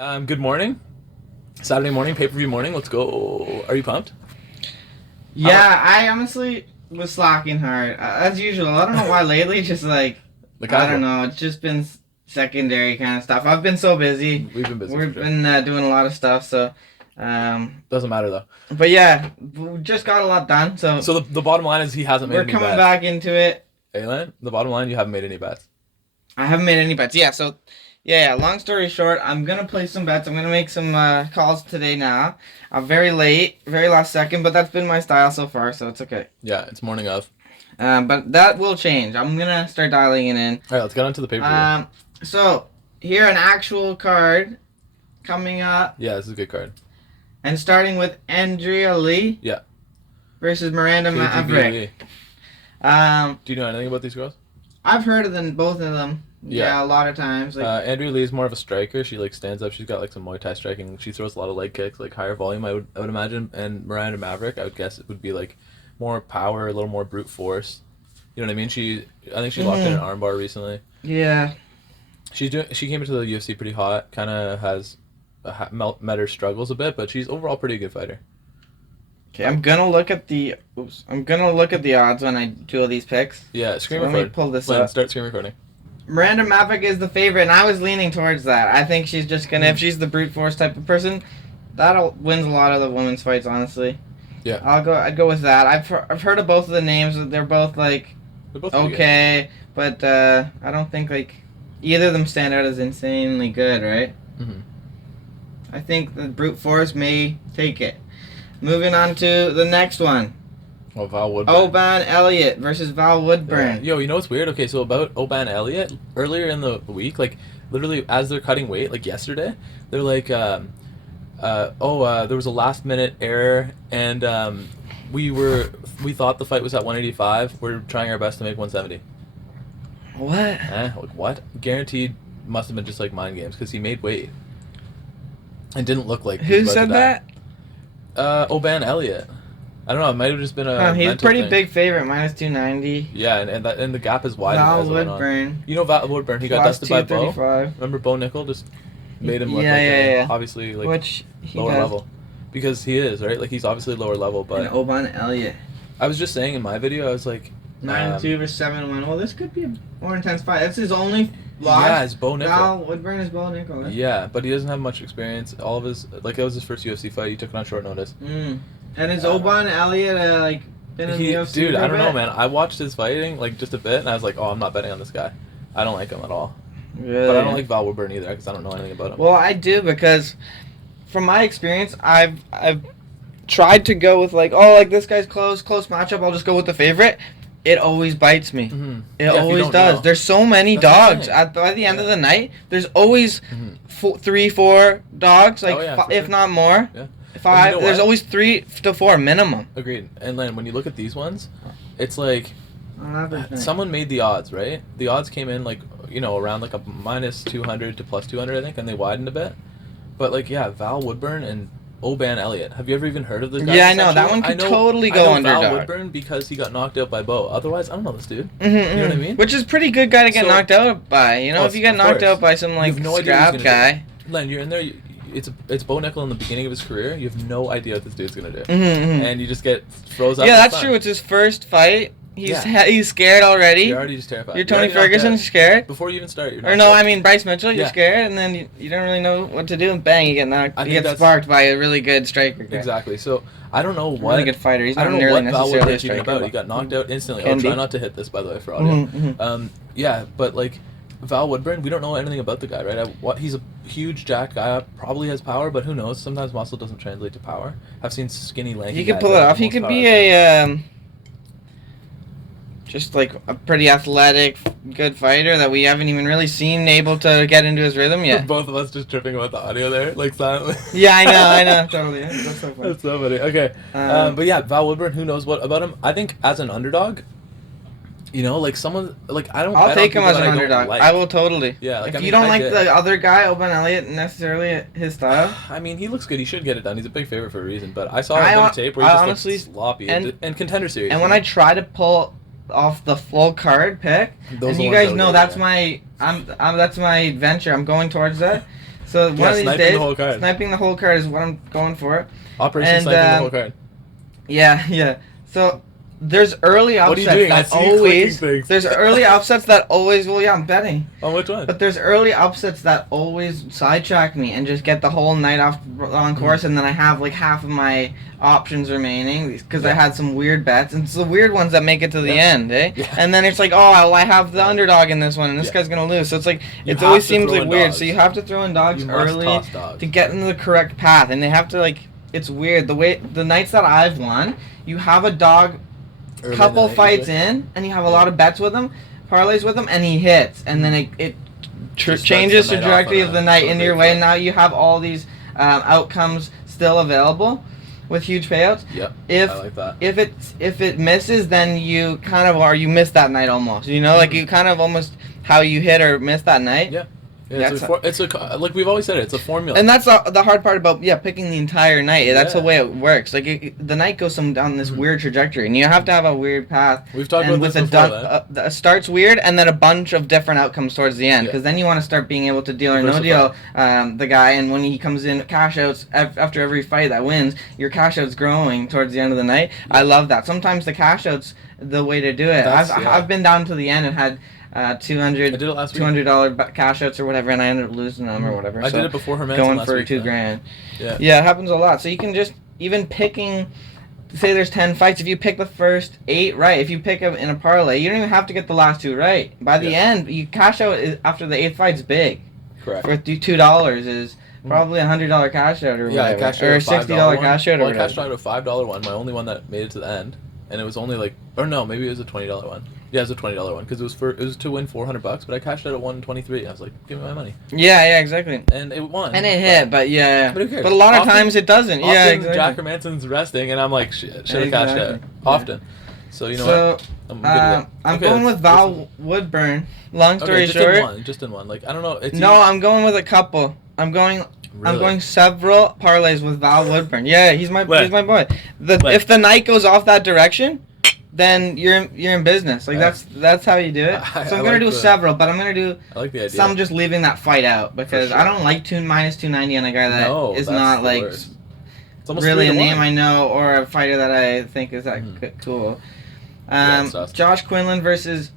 Good morning. Saturday morning, pay-per-view morning. Let's go. Are you pumped? Yeah, I honestly was slacking hard as usual. I don't know why lately. Just like The I casual. don't know. It's just been secondary kind of stuff. I've been so busy. We've been busy. We've for sure. been doing a lot of stuff. So, Doesn't matter though. but yeah, we just got a lot done. So, So the bottom line is he hasn't made we're any coming bets. back into it. Alan, the bottom line, you haven't made any bets. I haven't made any bets. Yeah. So, yeah. Long story short, I'm gonna play some bets. I'm gonna make some calls today now. Very late, very last second, but that's been my style so far, so it's okay. Yeah, it's morning of. But that will change. I'm gonna start dialing it in. All right, let's get on to the pay-per-view. So here an actual card coming up, Yeah, this is a good card. and starting with Andrea Lee. Yeah. Versus Miranda Maverick. KGB. Do you know anything about these girls? I've heard of them, both of them. Yeah. A lot of times. Andrea Lee is more of a striker. She stands up. She's got some Muay Thai striking. She throws a lot of leg kicks, higher volume. I would imagine. And Miranda Maverick, I would guess it would be more power, a little more brute force. You know what I mean? I think she locked in an armbar recently. Yeah. She came into the UFC pretty hot. Kind of has met her struggles a bit, but she's overall pretty good fighter. Okay, I'm gonna look at the odds when I do all these picks. Yeah, screen Let record. me pull this Glenn, up. start screen recording. Miranda Maverick is the favorite, and I was leaning towards that. I think she's just gonna, if she's the brute force type of person, that'll wins a lot of the women's fights. Honestly. Yeah. I'd go with that. I've heard of both of the names. They're both They're both pretty okay, but I don't think either of them stand out as insanely good, right? Mm-hmm. I think the brute force may take it. Moving on to the next one. Oh, Val Woodburn. Oban Elliott versus Val Woodburn. Yeah. Yo, you know what's weird? Okay, so about Oban Elliott, earlier in the week, literally as they're cutting weight, yesterday, they're there was a last minute error, and we thought the fight was at 185. We're trying our best to make 170. What? What? Guaranteed must have been just mind games because he made weight. And didn't look like Who said that? Oban Elliott. I don't know. It might have just been a. He's a mental pretty thing. big favorite, minus 290. Yeah, and the gap is wide. Val Woodburn. You know Val Woodburn. He got Plus dusted by Bo. 235. Remember Bo Nickel just made him look obviously Which he lower does. level, because he is right. He's obviously lower level. But And Oban Elliott. I was just saying in my video, I was like 9-2 versus 7-1. Well, this could be a more intense fight. That's his only loss. Yeah, it's Bo Nickel. Val Woodburn is Bo Nickel. Right? Yeah, but he doesn't have much experience. All of his it was his first UFC fight. He took it on short notice. And is Oban Elliott been in the UFC? Dude, for a I don't know, bit? man. I watched his fighting just a bit, and I was like, oh, I'm not betting on this guy. I don't like him at all. Really? But I don't like Val Woodburn either because I don't know anything about him. Well, I do, because from my experience, I've tried to go with this guy's close matchup. I'll just go with the favorite. It always bites me. Mm-hmm. It always does. Know. There's so many That's dogs. By the end of the night, there's always 3-4 dogs, if sure. not more. Yeah. 5. You know There's what? always 3 to 4 minimum. Agreed. And Len, when you look at these ones, it's On average night. someone made the odds, right? The odds came in around a minus 200 to plus 200, I think, and they widened a bit. But Val Woodburn and Oban Elliott. Have you ever even heard of this guy? Yeah, I know. That one could totally go underdog. Val Woodburn because he got knocked out by Bo. Otherwise, I don't know this dude. Mm-hmm, You know what I mean? Which is pretty good guy to get So- knocked out by. If you get of knocked course. out by some You have no idea what he's scrap gonna guy. do. Len, you're in there. It's Bo Nickel in the beginning of his career. You have no idea what this dude's gonna do, and you just get froze up. Yeah, and that's fun. true. It's his first fight. He's Yeah. he's scared already. You're already just terrified. You're You're Tony already knocked Ferguson, out. scared. Before you even start, you're Or knocked no, out. I mean Bryce Mitchell. You're Yeah. scared, and then you don't really know what to do, and bang, you get knocked. I You think get that's- sparked by a really good striker. Guy. Exactly. So I don't know A what. really good fighter. He's I not don't know nearly what Val necessarily a Woodburn's even striker. about. He got knocked out instantly. Can I'll try be. not to hit this, by the way, for audio. Mhm. Yeah, but Val Woodburn, we don't know anything about the guy, right? He's a huge jack guy, probably has power, but who knows? Sometimes muscle doesn't translate to power. I've seen skinny, lanky. He could guys pull it that have off. He most could power. be a just a pretty athletic, good fighter that we haven't even really seen able to get into his rhythm yet. Both of us just tripping about the audio there, silently. Yeah, I know, totally. That's so funny. That's so funny. Okay, but yeah, Val Woodburn. Who knows what about him? I think as an underdog, someone I don't. I'll bet take on him as people an that I don't underdog. like. I will totally. Yeah, if I you mean, don't I like did. the other guy, Oban Elliott, necessarily his style. I mean, he looks good. He should get it done. He's a big favorite for a reason. But I saw a I bit hon- of tape where he I just honestly- looked sloppy and- and contender series. And when I try to pull off the full card pick, Those and are you ones guys that know would that's get my that's my adventure. I'm going towards that. So one of these sniping days, the whole card. sniping the whole card is what I'm going for. Operation sniping the whole card. Yeah. So there's early upsets What are you doing? I that see you clicking always. things. There's early upsets that always. Well, yeah, I'm betting. On which one? But there's early upsets that always sidetrack me and just get the whole night off on course, and then I have like half of my options remaining because I had some weird bets, and it's the weird ones that make it to the end, eh? Yeah. And then it's like, oh, well, I have the underdog in this one, and this guy's gonna lose. So it's like it always seems like weird. So you have to throw in dogs early to get into the correct path, and they have to like. It's weird the way the nights that I've won, you have a dog. Couple fights in, and you have a lot of bets with him, parlays with him, and he hits, and then it changes the trajectory of the night into your way. And now you have all these outcomes still available with huge payouts. Yep. If I like that. if it misses, then you kind of you miss that night almost. You know, like you kind of almost how you hit or miss that night. Yeah. Yeah, it's a like we've always said it's a formula. And that's the hard part about picking the entire night. That's the way it works. Like the night goes down this weird trajectory, and you have to have a weird path. We've talked about this before. It starts weird, and then a bunch of different outcomes towards the end. Because then you want to start being able to deal or no deal the guy, and when he comes in cash outs after every fight that wins, your cash outs growing towards the end of the night. Yeah. I love that. Sometimes the cash outs the way to do it. I've been down to the end and had. $200 cash outs or whatever, and I ended up losing them or whatever. I did it before Hermanson going last for week, $2,000. Yeah, it happens a lot. So you can just even picking. Say there's 10 fights. If you pick the first 8 right, if you pick in a parlay, you don't even have to get the last 2 right. By the end, you cash out after the 8th fight's big. Correct. For $2 is probably $100 cash out or whatever. I cashed or out a $60 cash out or whatever. I cashed out a $5 one, my only one that made it to the end, and it was only like, or no, maybe it was a $20 one. Yeah, it was a $20 one because it was to win $400, but I cashed out at 123. I was like, give me my money. Yeah, exactly. And it won. And it hit, but yeah. But who cares? But a lot of times it doesn't. Yeah, exactly. Jack Hermanson's resting, and I'm like, shit, should have cashed out often. So you know what? I'm going with Val Woodburn. Long story short, just in one. Like I don't know. I'm going with a couple. I'm going several parlays with Val Woodburn. Yeah, he's my boy. If the night goes off that direction, then you're in business. Like that's how you do it. So I'm gonna do several, but I'm gonna do some just leaving that fight out because I don't like minus 290 on a guy that is not like really a name I know or a fighter that I think is that cool. Josh Quinlan versus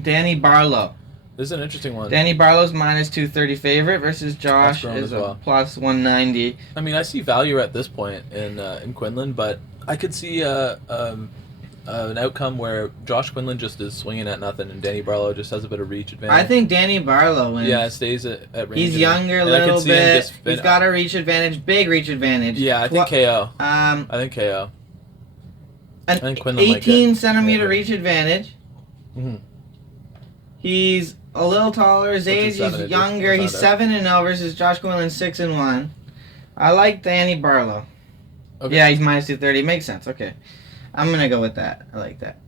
Danny Barlow. This is an interesting one. Danny Barlow's minus 230 favorite versus Josh is a plus 190. I mean, I see value at this point in Quinlan, but I could see an outcome where Josh Quinlan just is swinging at nothing, and Danny Barlow just has a bit of reach advantage. I think Danny Barlow wins. Yeah, stays at range. He's younger a little bit. He's got a reach advantage, big reach advantage. Yeah, I think KO. I think KO. I think Quinlan 18 centimeter reach advantage. Mm-hmm. He's a little taller. His age, he's younger. He's 7-0 versus Josh Quinlan 6-1. I like Danny Barlow. Okay. Yeah, he's minus 230. Makes sense. Okay. I'm going to go with that. I like that.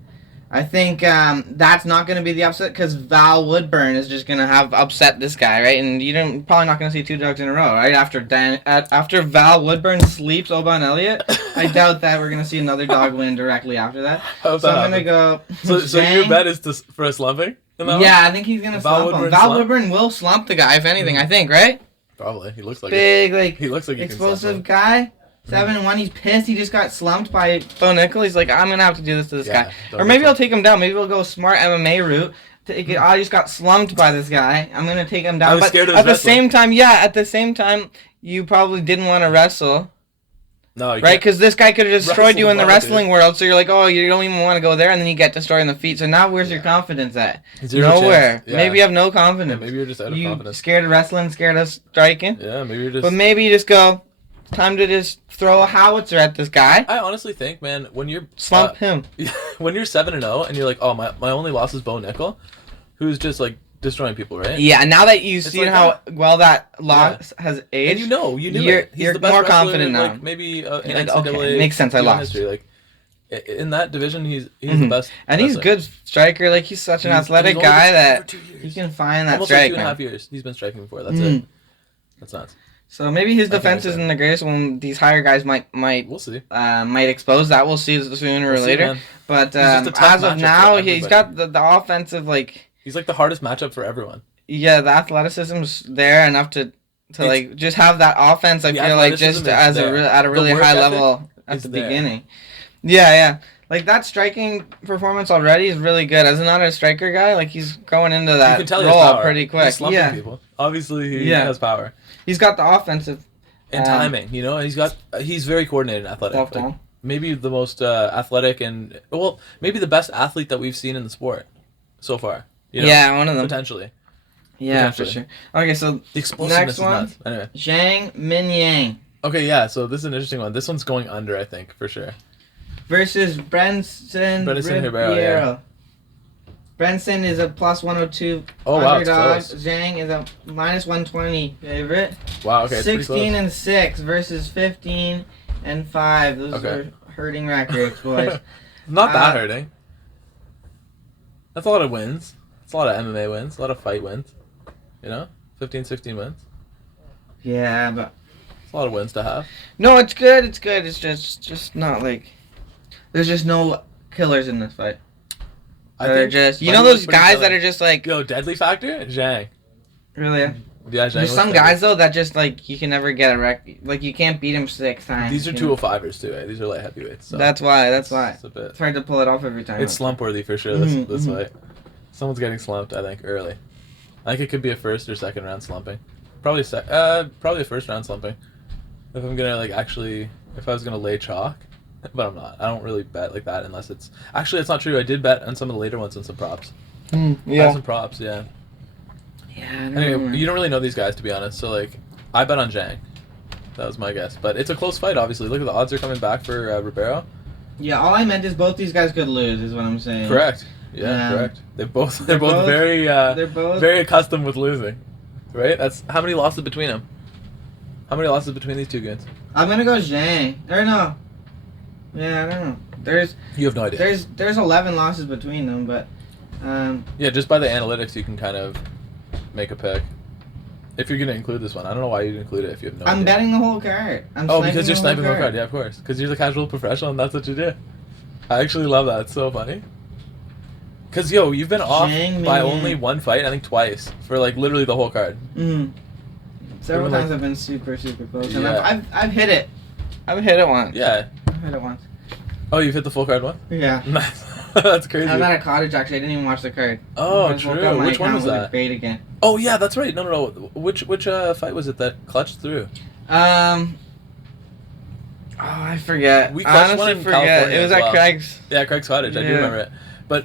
I think that's not going to be the upset because Val Woodburn is just going to have upset this guy, right? And you're probably not going to see 2 dogs in a row, right? After Val Woodburn sleeps Oban Elliott, I doubt that we're going to see another dog win directly after that. So I'm going to go... So your bet is for a slumping? Yeah, I think he's going to slump him. Val Woodburn will slump the guy, if anything, I think, right? Probably. He looks like he looks like explosive guy. 7-1, he's pissed. He just got slumped by Bo Nickel. He's like, I'm gonna have to do this to this guy, or maybe I'll take him down. Maybe we'll go smart MMA route. I just got slumped by this guy. I'm gonna take him down. I was scared of at the same time, you probably didn't want to wrestle. No, you right? Because this guy could have destroyed you in the wrestling world. So you're like, oh, you don't even want to go there, and then you get destroyed in the feet. So now, where's your confidence at? Nowhere. Yeah. Maybe you have no confidence. Yeah, maybe you're just out of confidence. Scared of wrestling, scared of striking. Yeah, maybe you're just. But maybe you just go. Time to just throw a howitzer at this guy. I honestly think, man, when you're slump him. When you're 7-0 and you're like, oh, my only loss is Bo Nickel, who's just like destroying people, right? Yeah, now that you've seen how well that loss has aged, and you knew it. You're more confident now. Like maybe in NCAA makes sense. I lost. History. Like in that division, he's the best, and he's a good striker. Like he's such an athletic guy that he can find that almost strike. Like 2.5 years, he's been striking before. That's it. That's nuts. So maybe his defense isn't the greatest. When these higher guys might we'll see. Might expose that. We'll see sooner or later. Man. But as of now, he's got the offensive like. He's like the hardest matchup for everyone. Yeah, the athleticism's there enough to to like just have that offense. I feel like just as at a really high level at the beginning. Yeah. Like that striking performance already is really good. As not a striker guy, like he's going into that role pretty quick. He's slumping people. Obviously, he has power. He's got the offensive and timing. You know, he's very coordinated and athletic. Like, maybe the most athletic and maybe the best athlete that we've seen in the sport so far. You know? Yeah, one of them potentially. Yeah, for sure. Okay, so the explosiveness next one, is nuts. Anyway, Zhang Minyang. Okay, yeah. So this is an interesting one. This one's going under, I think, for sure. Versus Brenson Ribeiro. Yeah. Brenson is a plus 102 underdog. Zhang is a minus 120 favorite. Wow, okay. 16-6 versus 15-5. Those are hurting records, boys. Not that hurting. That's a lot of wins. It's a lot of MMA wins. A lot of fight wins. You know? 15, 16 wins. Yeah, but it's a lot of wins to have. No, it's good. It's good. It's just not like there's just no killers in this fight. They're just those guys that are just like deadly factor? Zhang. Really? Yeah, Zhang. There's some guys though that just like you can never get a like you can't beat him 6 times. These are 205ers too, eh? These are light heavyweights. So that's why. It's hard to pull it off every time. It's slump worthy for sure. This fight. Someone's getting slumped, I think, early. I think it could be a first or second round slumping. Probably a first round slumping. If I'm gonna if I was gonna lay chalk. But I'm not. I don't really bet like that unless it's... Actually, it's not true. I did bet on some of the later ones on some props. Yeah. I had some props, yeah. Yeah, anyway, you don't really know these guys, to be honest. So, like, I bet on Zhang. That was my guess. But it's a close fight, obviously. Look at the odds are coming back for Ribeiro. Yeah, all I meant is both these guys could lose, is what I'm saying. Correct. Yeah, correct. They're both very accustomed with losing. Right? That's... How many losses between them? How many losses between these two guys? I'm going to go Zhang. Or no. Yeah, I don't know. You have no idea. There's 11 losses between them, but yeah, just by the analytics you can kind of make a pick. If you're gonna include this one, I don't know why you'd include it if you have no idea. I'm betting the whole card. Because you're sniping the whole card. Yeah, of course. Because you're the casual professional and that's what you do. I actually love that. It's so funny. Because you've been off by only one fight, I think twice, for like literally the whole card. Several times I've been super close, and I've hit it. I've hit it once. Yeah. I've hit it once. Oh, you've hit the full card once? Yeah. Nice. That's crazy. I was at a cottage, actually. I didn't even watch the card. Oh, true. Which one was that? Like bait again. Oh, yeah, that's right. No. Which fight was it that clutched through? Oh, I forget. We clutched one in California. It was at Craig's. Yeah, Craig's cottage. I do remember it. But,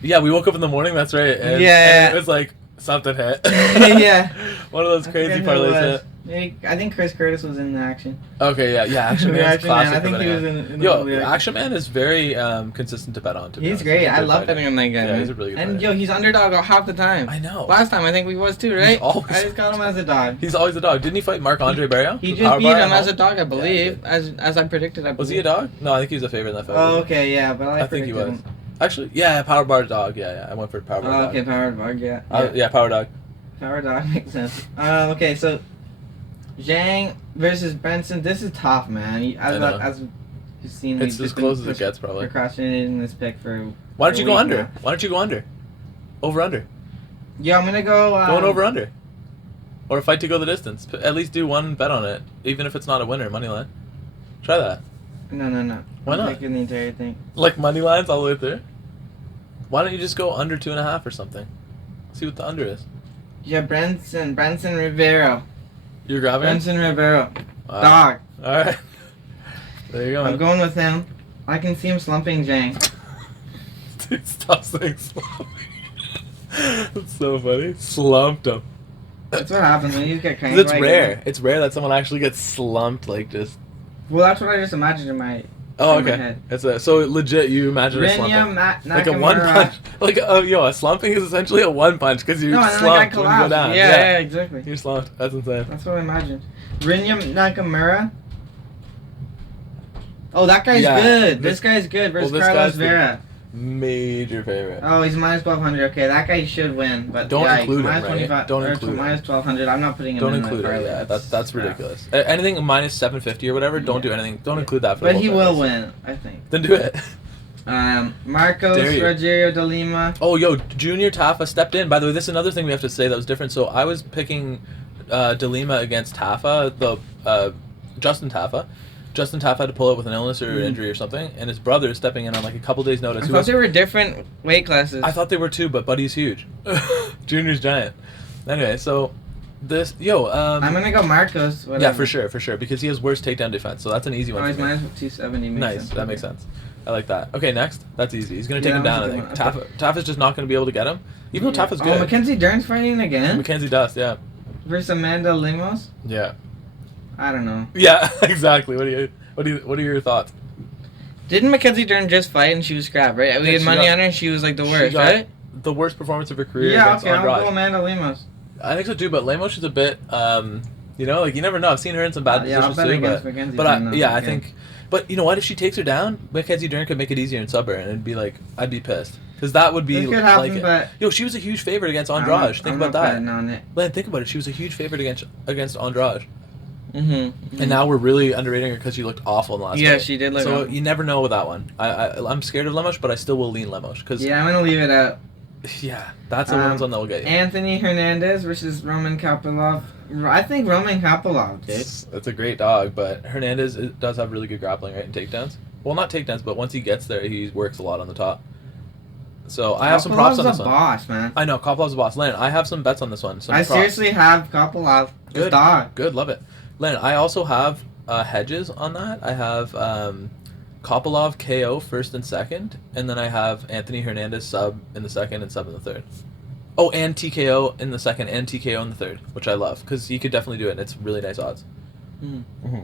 yeah, we woke up in the morning, that's right. And, and it was like, something hit. Yeah. One of those crazy parlays hit. I think Chris Curtis was in the action. Okay, yeah, Action Man's classic. Man. I think he was in the Action Man is very consistent to bet on. He's great. I love betting on that guy. Yeah, he's a really good fighter. He's underdog half the time. I know. Last time I think we was too, right? I just got him as a dog. He's always a dog. Didn't he fight Marc-Andre Barrios? He just beat him as a dog, I believe. Yeah, as I predicted, I believe. Was he a dog? No, I think he was a favorite in that fight. Oh, okay, yeah, but I think he was. Actually, yeah, Power Bar Dog. Yeah, I went for Power Bar Dog. Okay, Power Dog, yeah. Yeah, Power Dog. Power Dog makes sense. Okay, so Zhang versus Benson. This is tough, man. As you've seen, it's as close as it gets, probably. Procrastinating this pick for. Why don't you go under? Why don't you go under? Over under. Yeah, I'm gonna go. Going over under. Or a fight to go the distance. At least do one bet on it, even if it's not a winner. Money line. Try that. No. Why not? Taking the entire thing. Like money lines all the way through. Why don't you just go under 2.5 or something? See what the under is. Yeah, Branson Ribeiro. You're grabbing Branson Ribeiro. Wow. Dog. Alright. There you go. I'm going with him. I can see him slumping Zhang. Dude, stop saying slumping. That's so funny. Slumped him. That's what happens when you get cranked. It's rare. It's rare that someone actually gets slumped like just. Well, that's what I just imagined in my. Oh, okay. My head. So legit, you imagine a slumping. Like a one punch. Like a slumping is essentially a one punch because you slumped when you go down. Yeah, exactly. You're slumped. That's insane. That's what I imagined. Rinya Nakamura. Oh, that guy's good. This guy's good versus Carlos Vera. Major favorite. Oh, he's minus 1,200. Okay, that guy should win, but don't include him. Right? Don't include him. Minus 1,200. I'm not putting him. Don't include him. Yeah, that's ridiculous. Anything minus 750 or whatever. Don't do anything. Don't include that. But he will win, I think. Then do it. Marcos Rogerio de Lima. Oh, Junior Tafa stepped in. By the way, this is another thing we have to say that was different. So I was picking DeLima against Taffa, Justin Taffa. Justin Taffa had to pull out with an illness or injury or something, and his brother is stepping in on like a couple days' notice. I thought they were different weight classes. I thought they were too, but Buddy's huge. Junior's giant. Anyway, so this I'm gonna go Marcos. Whatever. Yeah, for sure, because he has worse takedown defense, so that's an easy one. Oh, he's minus 270. Nice, that makes sense. I like that. Okay, next. That's easy. He's gonna take him down. I think Taffa's just not gonna be able to get him, even though Taffa's good. Oh, Mackenzie Dern's fighting again. Mackenzie Dust, yeah. Versus Amanda Lemos. Yeah. I don't know. Yeah, exactly. What are your thoughts? Didn't Mackenzie Dern just fight and she was scrapped, right? We had money on her and she was like the worst, right? The worst performance of her career. Yeah, okay, I'll go Amanda Lemos. I think so too, but Lemos is a bit, like you never know. I've seen her in some bad positions too, I think. But you know what? If she takes her down, Mackenzie Dern could make it easier and sub her, and it'd be like I'd be pissed because that would be happen, but she was a huge favorite against Andrade. Think about that. Len, think about it. She was a huge favorite against Andrade. Mm-hmm. And now we're really underrating her because she looked awful in the last fight. fight. She did look So awful. you never know with that one. I'm scared of Lemos, but I still will lean Lemos. Yeah, I'm going to leave it out. Yeah, that's the one that will get you. Anthony Hernandez versus Roman Kopylov. I think Roman Kopylov, dude. It's a great dog, but Hernandez does have really good grappling, right, and takedowns. Well, not takedowns, but once he gets there, he works a lot on the top. So I have some props on this one. Boss, man. I know, Kopilov's a boss. Len, I have some bets on this one. I seriously have Kopylov. Good dog. Good, love it. Len, I also have hedges on that. I have Kopylov KO first and second, and then I have Anthony Hernandez sub in the second and sub in the third. Oh, and TKO in the second and TKO in the third, which I love because he could definitely do it, and it's really nice odds. Mm-hmm.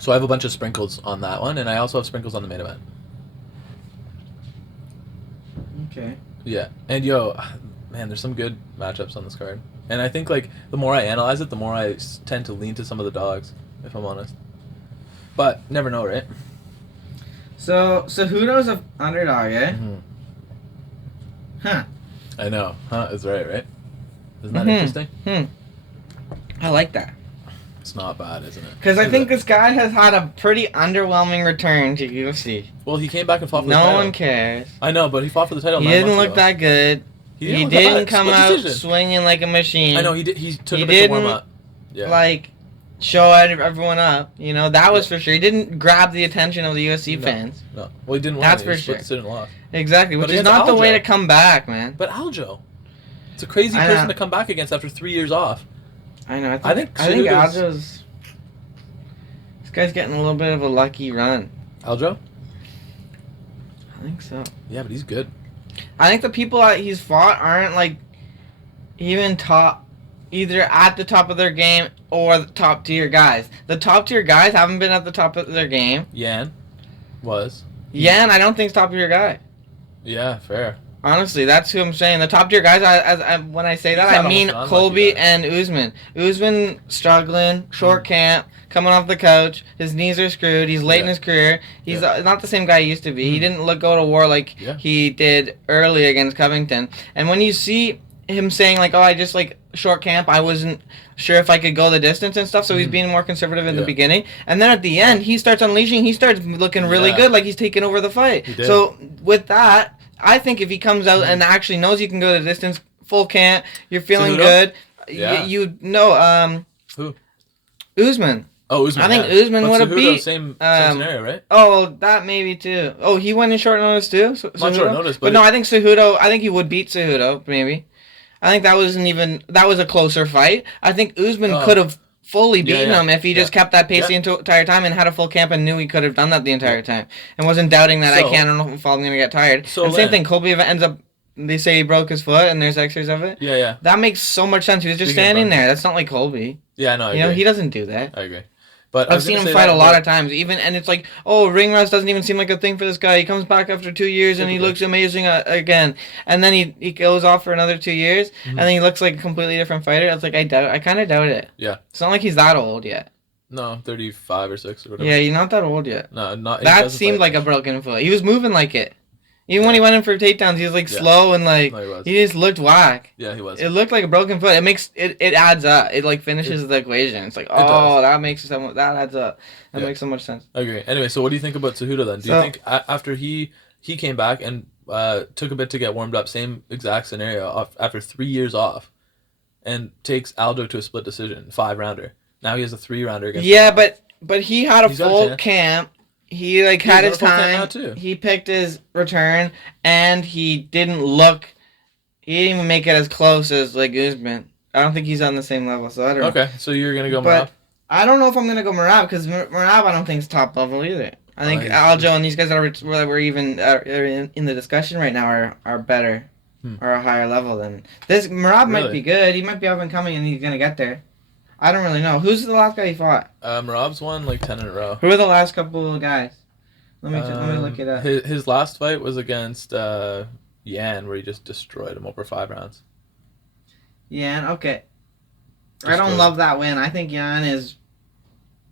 So I have a bunch of sprinkles on that one, and I also have sprinkles on the main event. Okay. Yeah, and man, there's some good matchups on this card. And I think, like, the more I analyze it, the more I tend to lean to some of the dogs, if I'm honest. But, never know, right? So Cejudo's an underdog, eh? Mm-hmm. Huh. I know. Huh is right? Isn't that interesting? I like that. It's not bad, isn't it? Because I think this guy has had a pretty underwhelming return to UFC. Well, he came back and fought for the title. No one cares. I know, but he fought for the title 9 He months didn't look ago. that good. He didn't come out swinging like a machine. I know, he did. He took a bit to warm up. Yeah. Like, show everyone up. You know, that was for sure. He didn't grab the attention of the UFC fans. No. Well, he didn't win. That's for sure. Decision lost. Exactly, which is not the way to come back, man. But Aljo. It's a crazy person to come back against after 3 years off. I know. I think Aljo's... This guy's getting a little bit of a lucky run. Aljo? I think so. Yeah, but he's good. I think the people that he's fought aren't, like, even either at the top of their game or the top tier guys. The top tier guys haven't been at the top of their game. Yan was. Yan, I don't think is top tier guy. Yeah, fair. Honestly, that's who I'm saying. The top tier guys, when I say that, I mean Colby and Usman. Usman struggling, short camp, coming off the couch. His knees are screwed. He's late in his career. He's not the same guy he used to be. He didn't go to war like he did early against Covington. And when you see him saying, like, oh, I just, like, short camp, I wasn't sure if I could go the distance and stuff, so he's being more conservative in the beginning. And then at the end, he starts unleashing. He starts looking really good, like he's taking over the fight. So with that... I think if he comes out and actually knows he can go the distance, full camp, you're feeling good. Yeah. Who? Usman. Oh, Usman. I think Usman would have beat. Same scenario, right? Oh, that maybe too. Oh, he went in short notice too. Not short notice, but no, I think Cejudo. I think he would beat Cejudo. Maybe. I think that was a closer fight. I think Usman could have fully beaten him if he just kept that pace the entire time and had a full camp and knew he could have done that the entire time and wasn't doubting that I don't know if I'm going to get tired. So and same thing, Colby ends up, they say he broke his foot and there's x-rays of it. Yeah. That makes so much sense. He was just standing there. That's not like Colby. Yeah, no, I agree. You know, he doesn't do that. I agree. But I've seen him fight a lot of times, and it's like, oh, ring rust doesn't even seem like a thing for this guy. He comes back after 2 years and he looks amazing again, and then he goes off for another 2 years, and then he looks like a completely different fighter. It's like I kind of doubt it. Yeah, it's not like he's that old yet. No, 35 or 6 or whatever. Yeah, he's not that old yet. No, not. That seemed like a broken foot. He was moving like it. Even when he went in for takedowns, he was like slow and like he just looked whack. Yeah, he was. It looked like a broken foot. It makes it adds up. It like finishes the equation. It's like that adds up. That makes so much sense. I agree. Anyway, so what do you think about Cejudo then? Do you think after he came back and took a bit to get warmed up, same exact scenario after 3 years off, and takes Aldo to a split decision, 5-rounder. Now he has a 3-rounder against. Yeah, but he had a He's got a full chance. camp. He like had he's his got a full camp now, time. too. He picked his return, and he didn't look. He didn't even make it as close as like Usman. I don't think he's on the same level, so I don't know. Okay, so you're gonna go But Merab? I don't know if I'm gonna go Merab because Merab I don't think is top level either. I think Aljo and these guys that were even in the discussion right now are better, or a higher level than this. Merab might be good. He might be up and coming, and he's gonna get there. I don't really know. Who's the last guy he fought? Merab's won like 10 in a row. Who are the last couple of guys? Let me look it up. His last fight was against Yan, where he just destroyed him over 5 rounds. Yan, okay. I don't love that win. I think Yan is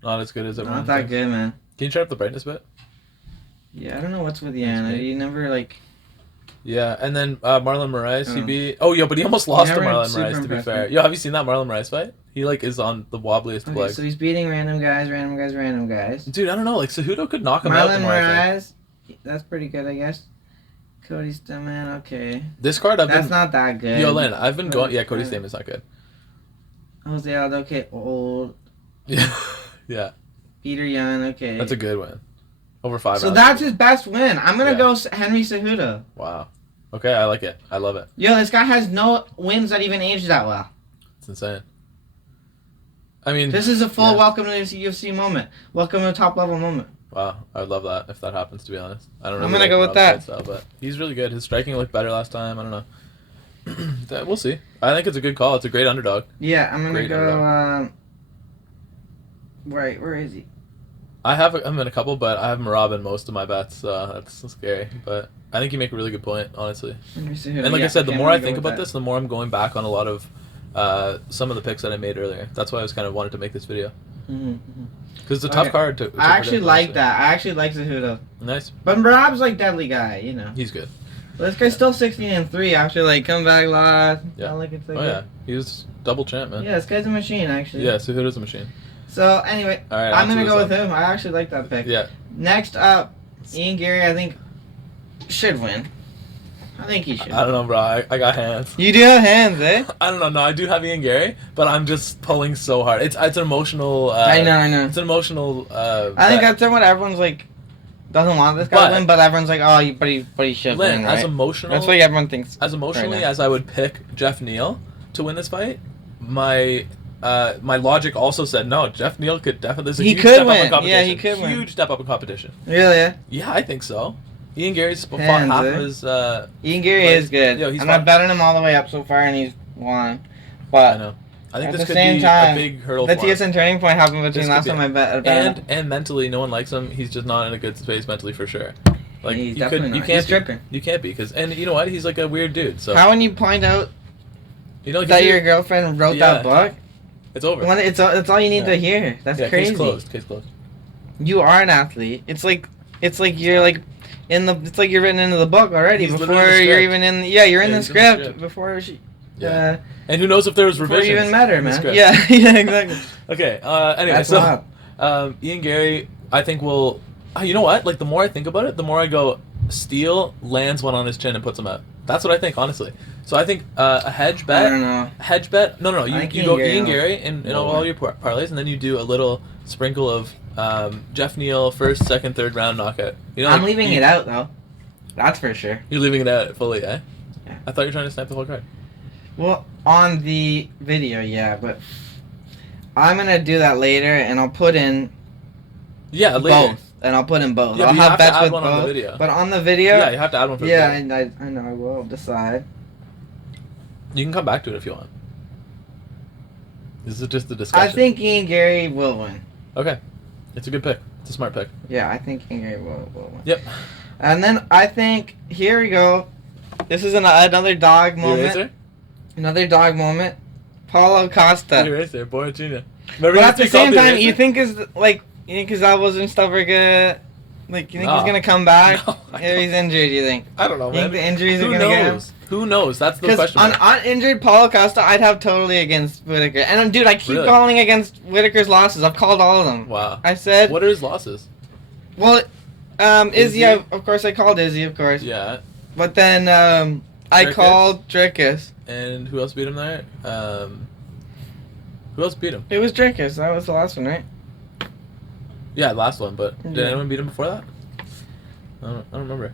not as good as everyone. Not that good, man. Can you turn up the brightness a bit? Yeah, I don't know what's with Yan. He never like. Yeah, and then Marlon Moraes, he beat. Oh, yeah, but he almost lost to Marlon Moraes. To be fair, yo, have you seen that Marlon Moraes fight? He like is on the wobbliest legs. So he's beating random guys. Dude, I don't know. Like Cejudo could knock him out. Marlon Moraes, that's pretty good, I guess. Cody Stamen, okay. This card, that's not that good. Yo, Len, I've been going. Yeah, Cody Stamen's not good. Jose Aldo, okay, old. Yeah, yeah. Peter Yan, okay. That's a good win. Over 5 rounds. So that's his best win. I'm gonna go Henry Cejudo. Wow. Okay, I like it. I love it. Yo, this guy has no wins that even aged that well. It's insane. I mean, this is a full welcome to this UFC moment. Welcome to a top level moment. Wow, I would love that if that happens. To be honest, I don't. Really I'm gonna go with that. Style, but he's really good. His striking looked better last time. I don't know. We'll see. I think it's a good call. It's a great underdog. Yeah, I'm gonna go. Where is he? I'm in a couple, but I have Merab in most of my bets. That's scary, but I think you make a really good point, honestly. And like I said, the more I think about this, the more I'm going back on a lot of some of the picks that I made earlier. That's why I was kind of wanted to make this video. Because it's a tough card to I actually like that. I actually like Cejudo. Nice. But Merab's like deadly guy, you know. He's good. Well, this guy's still 16-3 after like comeback loss. Yeah. Like it's like yeah. He was double champ, man. Yeah, this guy's a machine, actually. Yeah, Cejudo's a machine. So anyway, I'm gonna go with him. I actually like that pick. Yeah. Next up, Ian Gary, I think should win. I think he should. I don't know, bro. I got hands. You do have hands, eh? I don't know. No, I do have Ian Gary, but I'm just pulling so hard. It's an emotional. I know. It's an emotional. I think that's what everyone's like. Doesn't want this guy to win, but everyone's like, oh, but he should win, right? As emotional. That's what everyone thinks. As emotionally as I would pick Jeff Neal to win this fight, my logic also said no. Jeff Neal could definitely. He could win. Yeah, he could win. Huge step up in competition. Really? Yeah. Yeah, I think so. Ian Gary's fought half of his. Ian Gary is good. Yo, I'm betting him all the way up so far, and he's won. But I know. I think at this the could same be time, a big hurdle. Let's see if some turning point happened between last time I bet. And mentally, no one likes him. He's just not in a good space mentally for sure. Like he's you definitely not. You can't he's tripping. You can't be and you know what? He's like a weird dude. So how when you point out that your girlfriend wrote that book, it's over. It's all you need to hear. That's crazy. Case closed. You are an athlete. It's like you're like it's like you're written into the book already before you're even in. Yeah, you're in the script before she. Yeah. And who knows if there was revisions? Before you even met her, man. Yeah, exactly. Okay. Anyway, so Ian Gary, I think will. You know what? Like the more I think about it, the more I go. Steele lands one on his chin and puts him out. That's what I think, honestly. So I think a hedge bet. I don't know. Hedge bet. No. You go Ian Gary in all your parlays, and then you do a little sprinkle of Jeff Neal first, second, third round knockout. You know, I'm leaving it out though. That's for sure. You're leaving it out fully, eh? Yeah. I thought you were trying to snap the whole card. Well, on the video, yeah, but I'm gonna do that later, and I'll put in both. And I'll put in both. Yeah, I'll have bets with both. On the video. But on the video, yeah, you have to add one for the video. Yeah, I know. I will decide. You can come back to it if you want. This is just a discussion. I think Ian Gary will win. Okay, it's a good pick. It's a smart pick. Yeah, I think Ian Gary will win. Yep. And then I think here we go. This is another dog moment. Another dog moment. Paulo Costa. You're right there, boy, Junior. But at the same time, you think his elbows and stuff are gonna, like, you think he's gonna come back? No, he's injured, you think? I don't know, man. You think the injuries are gonna get him? Who knows? That's the question. Because on uninjured Paulo Costa, I'd have totally against Whitaker. And, dude, I keep calling against Whitaker's losses. I've called all of them. Wow. I said... What are his losses? Well, Izzy, of course, I called Izzy, of course. Yeah. But then, I called Drickus. And who else beat him there? Who else beat him? It was Drickus. That was the last one, right? Yeah, last one. But did anyone beat him before that? I don't remember.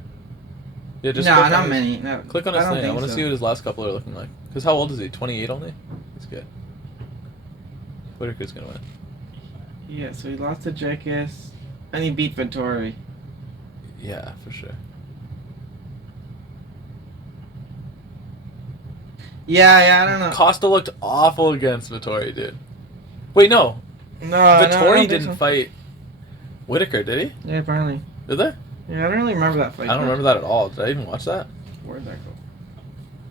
Yeah, just no, not many. No, click on his thing. I want to see what his last couple are looking like. Because how old is he? 28 only? That's good. Whitaker's going to win. Yeah, so he lost to Drickus. And he beat Vittori. Yeah, for sure. Yeah, I don't know. Costa looked awful against Vittori, dude. Wait, no. No, Vittori didn't fight Whitaker, did he? Yeah, apparently. Did they? Yeah, I don't really remember that fight. I don't remember that at all. Did I even watch that? Where'd that go?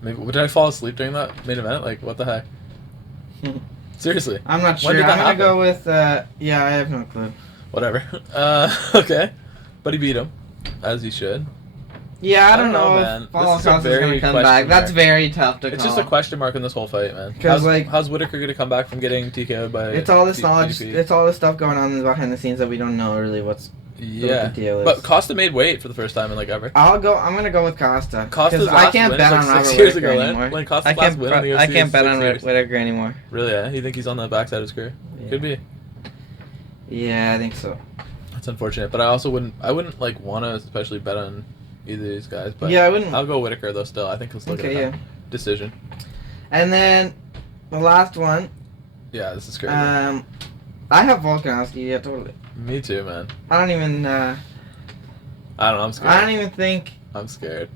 Maybe did I fall asleep during that main event? Like, what the heck? Seriously. I'm not sure. When did that I'm gonna happen? go with. Yeah, I have no clue. Whatever. Okay. But he beat him, as he should. Yeah, I don't know, know man. if Paulo This is a Costa's very gonna come question back. mark. That's very tough to call. It's just a question mark in this whole fight, man. 'Cause, How's Whitaker gonna come back from getting TKO'd by? It's all this D- knowledge. DDP? It's all this stuff going on behind the scenes that we don't know really what Yeah, the deal is. but Costa made weight for the first time in like ever. I'm gonna go with Costa. Costa's I last can't win bet was on like Robert 6 years Whitaker ago. anymore. When Costa's last win in the UFC I can't bet was on 6 years. Whitaker anymore. Really? Yeah? You think he's on the backside of his career? Yeah. Could be. Yeah, I think so. That's unfortunate, but I wouldn't like want to especially bet on either of these guys. But Yeah, I wouldn't. I'll go Whitaker though. Still, I think he'll still get a decision. And then the last one. Yeah, this is crazy. I have Volkanovski. Yeah, totally. Me too, man. I don't even. I don't know. I'm scared. I don't even think. I'm scared.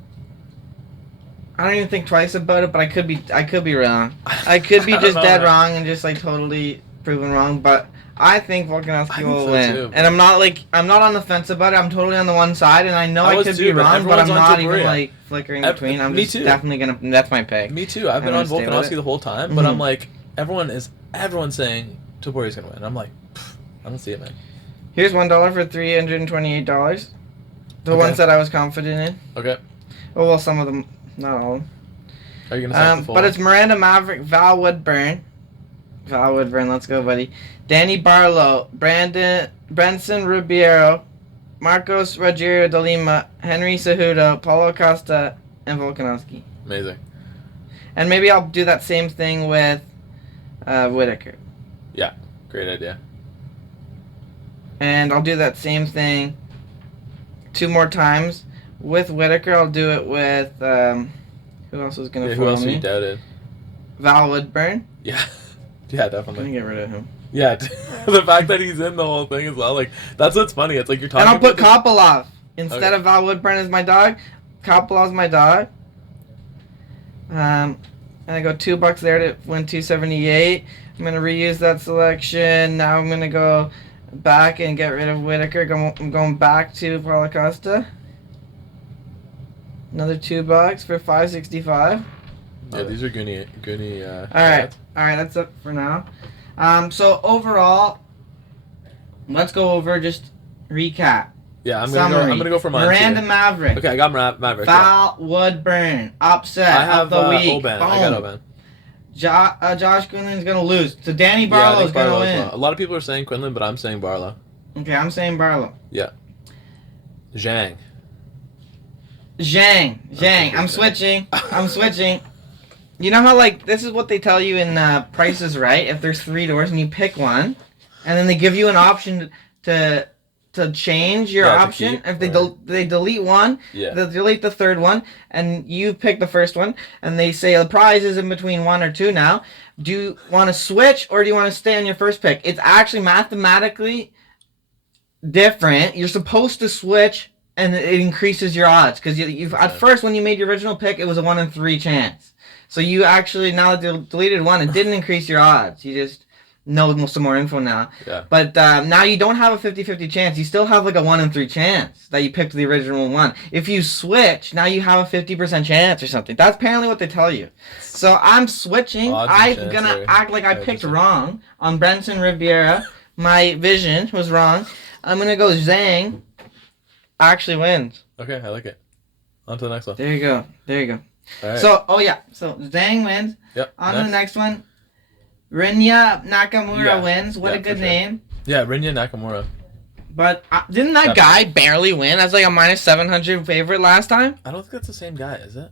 I don't even think twice about it, but I could be wrong. I could be I don't just know, dead man. wrong and just like totally proven wrong, but I think Volkanovski will so win. too, and I'm not on the fence about it. I'm totally on the one side, and I know I was could too, be but wrong, but I'm everyone's on not even Topuria. like flickering between. I'm me just too. definitely gonna. That's my pick. Me too. I've been I'm on gonna stay with Volkanovski it. the whole time, but Mhm. I'm like, everyone's saying Topuria's gonna win. I'm like, I don't see it, man. Here's $1 for $328. The Okay. ones that I was confident in. Okay. Oh well, some of them, not all of them. Are you gonna say the full But one? it's Miranda Maverick, Val Woodburn. Val Woodburn, let's go, buddy. Danny Barlow, Branson Rubiero, Marcos Rogerio de Lima, Henry Cejudo, Paulo Costa, and Volkanovski. Amazing. And maybe I'll do that same thing with Whitaker. Great idea. And I'll do that same thing 2 more times. With Whitaker, I'll do it with, who else is going to Who follow else me? you doubted? Val Woodburn. Yeah. Yeah, I'm going to definitely. get rid of him. Yeah, the fact that he's in the whole thing as well, like, that's what's funny. It's like you're talking And I'll put about Kopolov. Instead Okay. of Val Woodburn as my dog, Kopolov's my dog. And I go $2 there to win 278. I'm going to reuse that selection. Now I'm going to go back and get rid of Whitaker. I'm going back to Paulo Costa. Another $2 for 565. Yeah, these are Goonie. Alright, that's it for now. So overall, let's go over just recap. Yeah, I'm Summary. gonna go for mine. Miranda too. Maverick. Okay, I got Maverick. Val Woodburn. Upset I have of the week. Oban. I got Oban. Josh Quinlan's going to lose. So Danny I Barlow's think going to Barlow as win. well. A lot of people are saying Quinlan, but I'm saying Barlow. Okay, I'm saying Barlow. Zhang. Zhang. I'm switching. You know how, like, this is what they tell you in Price is Right? If there's 3 doors and you pick one, and then they give you an option to change your option. If they delete one, Yeah. they'll delete the third one, and you pick the first one, and they say the prize is in between 1 or 2 now. Do you want to switch, or do you want to stay on your first pick? It's actually mathematically different. You're supposed to switch, and it increases your odds, because you've at first, when you made your original pick, it was a 1 in 3 chance. So you actually, now that they deleted one, it didn't increase your odds. You just know some more info now. Yeah. But now you don't have a 50-50 chance. You still have like a 1 in 3 chance that you picked the original one. If you switch, now you have a 50% chance or something. That's apparently what they tell you. So I'm switching. Odds and I'm chance going to are act like I picked 5%. wrong on Branson Riviera. My vision was wrong. I'm going to go Zhang actually wins. Okay, I like it. On to the next one. There you go. All right. So Zhang wins. Yep. On to the next one. Rinya Nakamura wins. What a good for sure. name. Yeah, Rinya Nakamura. But didn't that guy barely win as like a -700 favorite last time? I don't think that's the same guy, is it?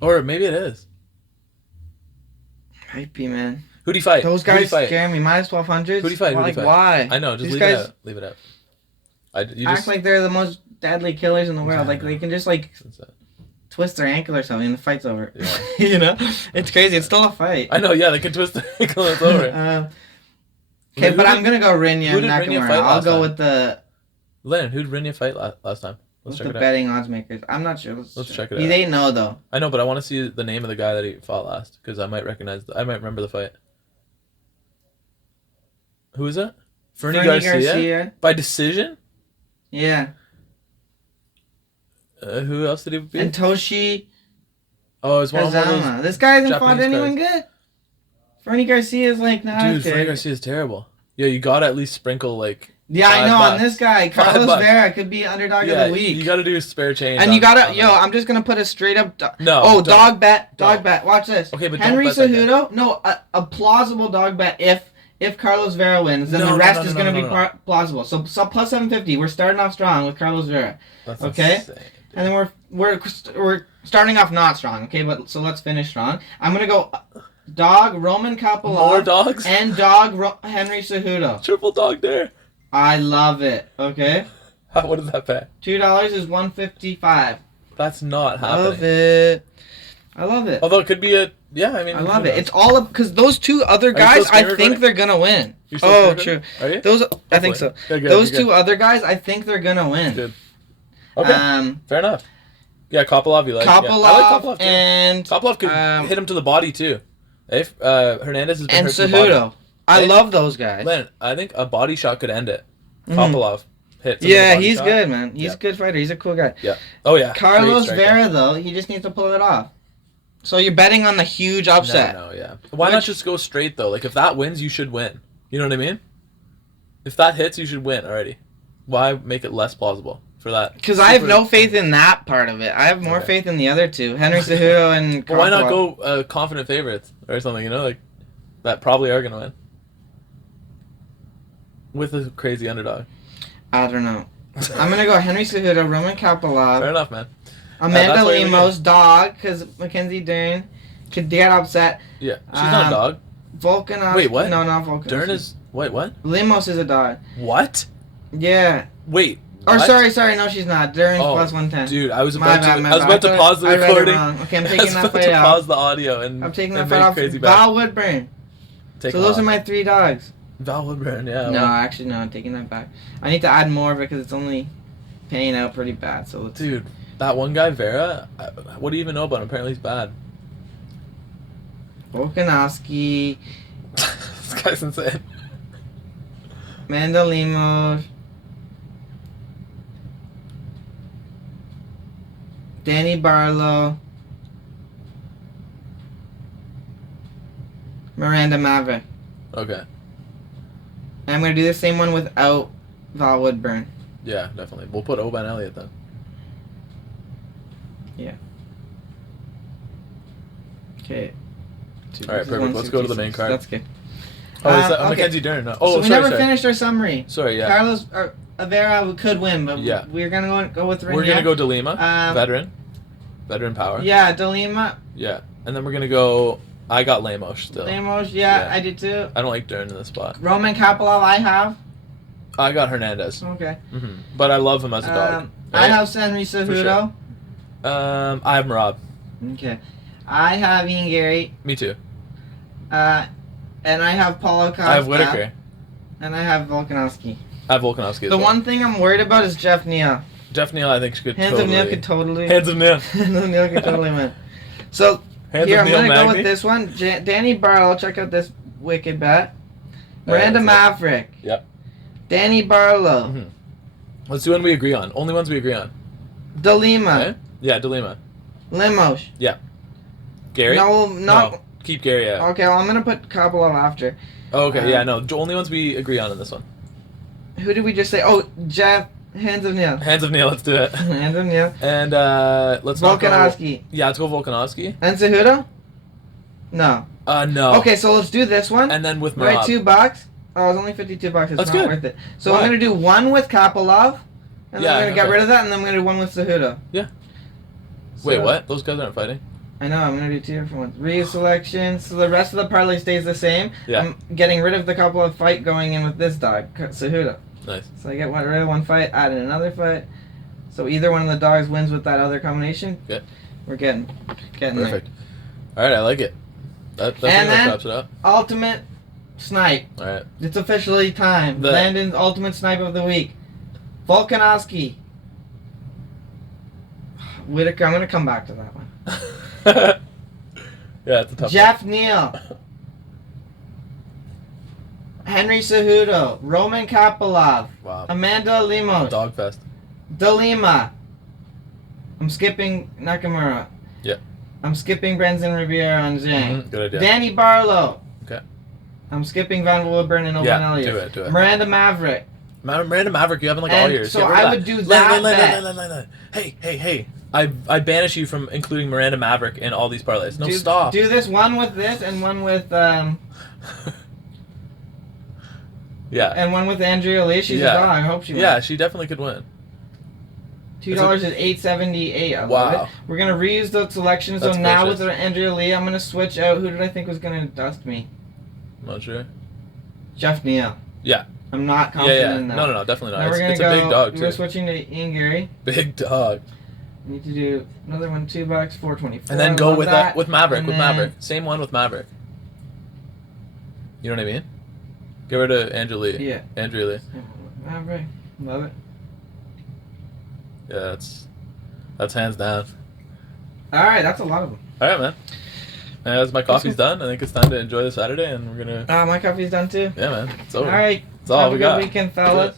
Or maybe it is. Might be, man. Who do you fight? Those guys scare me. Minus 1200s. Who do you fight? Like, why? I know. Just These leave guys it out. Leave it out. Act like they're the most deadly killers in the world. Like they can just like twist their ankle or something, and the fight's over. Yeah. You know, it's crazy. It's still a fight. I know. Yeah, they can twist their ankle and it's over. Okay, but I'm gonna go Rinya. Who did Rinya fight I'll last go time? with the. Len, who did Rinya fight last time? Let's check the it out. betting odds makers. I'm not sure. Let's check it out. He ain't know though. I know, but I want to see the name of the guy that he fought last because I might remember the fight. Who is it? Fernie Garcia? By decision? Yeah. Who else did he beat? And Toshi. Oh, it's one of those. This guy hasn't Japanese fought anyone good. Fernie Garcia is like, nah. Dude, Fernie Garcia is terrible. Yeah, you gotta at least sprinkle like. Yeah, I know. On this guy, Carlos Vera could be underdog of the week. You gotta do spare change. And you gotta, I'm just gonna put a straight up. No. Oh, dog bet. Watch this. Okay, but Henry Cejudo. No, a plausible dog bet if Carlos Vera wins, then the rest is gonna be plausible. So plus 750. We're starting off strong with Carlos Vera. That's okay. Insane, and then we're starting off not strong. Okay, but so let's finish strong. I'm gonna go. Dog Roman Kopylov. More dogs? And dog Henry Cejudo. Triple dog there. I love it. Okay. What does that pay? $2 is $155. That's not happening. Love it. I love it. Although it could be I love it. It's all up because those two other guys, I think they're gonna win. Oh, true. Are you? I think so. Those two other guys, I think they're gonna win. Good. Okay. Fair enough. Yeah, Kopylov you like. Kopylov, yeah. I like Kopylov too. And Kopylov could hit him to the body too. Hernandez has been hurt to the body. Cejudo. I love those guys. Len, I think a body shot could end it. Kopylov hits. Yeah, he's good, man. He's a good fighter. He's a cool guy. Yeah. Oh yeah. Carlos Vera though, he just needs to pull it off. So you're betting on the huge upset. No, yeah. Why not just go straight though? Like if that wins, you should win. You know what I mean? If that hits, you should win already. Why make it less plausible for that? Because I have no faith in that part of it. I have more faith in the other two, Henry Cejudo and. Well, why not go confident favorites or something? You know, like that probably are gonna win. With a crazy underdog. I don't know. I'm going to go Henry Cejudo, Roman Kopylov. Fair enough, man. Amanda Lemos, dog, because Mackenzie Dern could get upset. Yeah, she's not a dog. Volkanovski. Wait, what? No, not Volkanovski. Dern is... Wait, what? Lemos is a dog. What? Yeah. Wait. Or sorry, no, she's not. Dern's plus 110. Dude, I was about to pause the recording. Okay, I'm taking that fight to off. Pause the audio and I'm taking that fight off. Crazy Val Woodburn. So those are my 3 dogs. Val Woodburn, yeah. No, actually, no. I'm taking that back. I need to add more because it's only paying out pretty bad. So let's... Dude, that one guy, Vera, what do you even know about him? Apparently he's bad. Volkanovski. This guy's insane. Amanda Lemos. Danny Barlow. Miranda Maverick. Okay. And I'm going to do the same one without Val Woodburn. Yeah, definitely. We'll put Oban Elliott then. Yeah. Okay. Alright, perfect. Let's go to the main card. That's good. Oh, is that Mackenzie Dern? No. Oh, so we never finished our summary. Sorry, yeah. Carlos Vera could win, but we're going to go with Rinya. We're going to go De Lima, veteran power. Yeah, De Lima. Yeah, and then we're going to go... I got Lemos still. Lemos, yeah, I did too. I don't like Dern in this spot. Roman Kopylov, I have. I got Hernandez. Okay. Mm-hmm. But I love him as a dog. Right? I have Henry Cejudo. Sure. I have Marab. Okay. I have Ian Gary. Me too. And I have Paulo Costa. I have Whitaker. And I have Volkanovski. I have Volkanovski as The one thing I'm worried about is Jeff Neal. Jeff Neal, I think, could Hands of Neal could totally... Hands of Neal. Hands of Neal could totally win. So... Here, I'm going to go with this one. Danny Barlow, check out this wicked bet. Miranda Maverick. Yep. Danny Barlow. Mm-hmm. Let's do one we agree on. Only ones we agree on. De Lima. Okay? Yeah, De Lima. Lemos. Yeah. Gary? No. Keep Gary out. Okay, well, I'm going to put Kopylov after. Okay, yeah, no. Only ones we agree on in this one. Who did we just say? Oh, Jeff. Hands of Neal. Hands of Neal, let's do it. Hands of Neal. And let's Volkanovski. Yeah, let's go Volkanovski. And Cejudo? No. No. Okay, so let's do this one. And then with Marab. Right, $2. Oh, it's only $52. It's not worth it. So I'm going to do one with Kopylov. And then I'm going to get rid of that, and then I'm going to do one with Cejudo. Yeah. Wait, what? Those guys aren't fighting? I know, I'm going to do 2 different ones. Reuse selection. So the rest of the parlay stays the same. Yeah. I'm getting rid of the couple of fight going in with this dog, Cejudo. Nice. So I get rid of one fight, add in another fight. So either one of the dogs wins with that other combination. Good. We're getting Perfect. All right, I like it. That pretty and much then wraps it up. ultimate snipe. All right. It's officially time. Landon's ultimate snipe of the week. Volkanovski. Whitaker. I'm gonna come back to that one. Yeah, it's a tough Jeff Neal. Henry Cejudo. Roman Kapilov. Wow. Amanda Lemos. Dogfest. De Lima. I'm skipping Nakamura. Yeah. I'm skipping Brendan Riviera on Zhang. Mm-hmm. Good idea. Danny Barlow. Okay. I'm skipping Van Wilburn and Owen Elliott. Do it. Miranda Maverick. Miranda Maverick, you haven't like all years. So I would do that. Hey. I banish you from including Miranda Maverick in all these parlays. No, stop. Do this one with this and one with yeah. And one with Andrea Lee. She's a dog. I hope she wins. Yeah, she definitely could win. $2 is $8.78. Wow. We're gonna reuse those selections. So now with Andrea Lee, I'm gonna switch out. Who did I think was gonna dust me? Not sure. Jeff Neal. Yeah. I'm not confident in that. No, definitely not. Now It's a big dog too. We're switching to Ian Gary. Big dog. Need to do another one. $2, $4.24. And then go with that with Maverick. And with Maverick. Same one with Maverick. You know what I mean? Give her to Andrea Lee. Yeah. Andrea Lee. Maverick. Love it. Yeah, that's hands down. All right, that's a lot of them. All right, man. As my coffee's done, I think it's time to enjoy the Saturday, and we're gonna. My coffee's done too. Yeah, man. It's over. All right. That's all we got. Have a good weekend, fellas.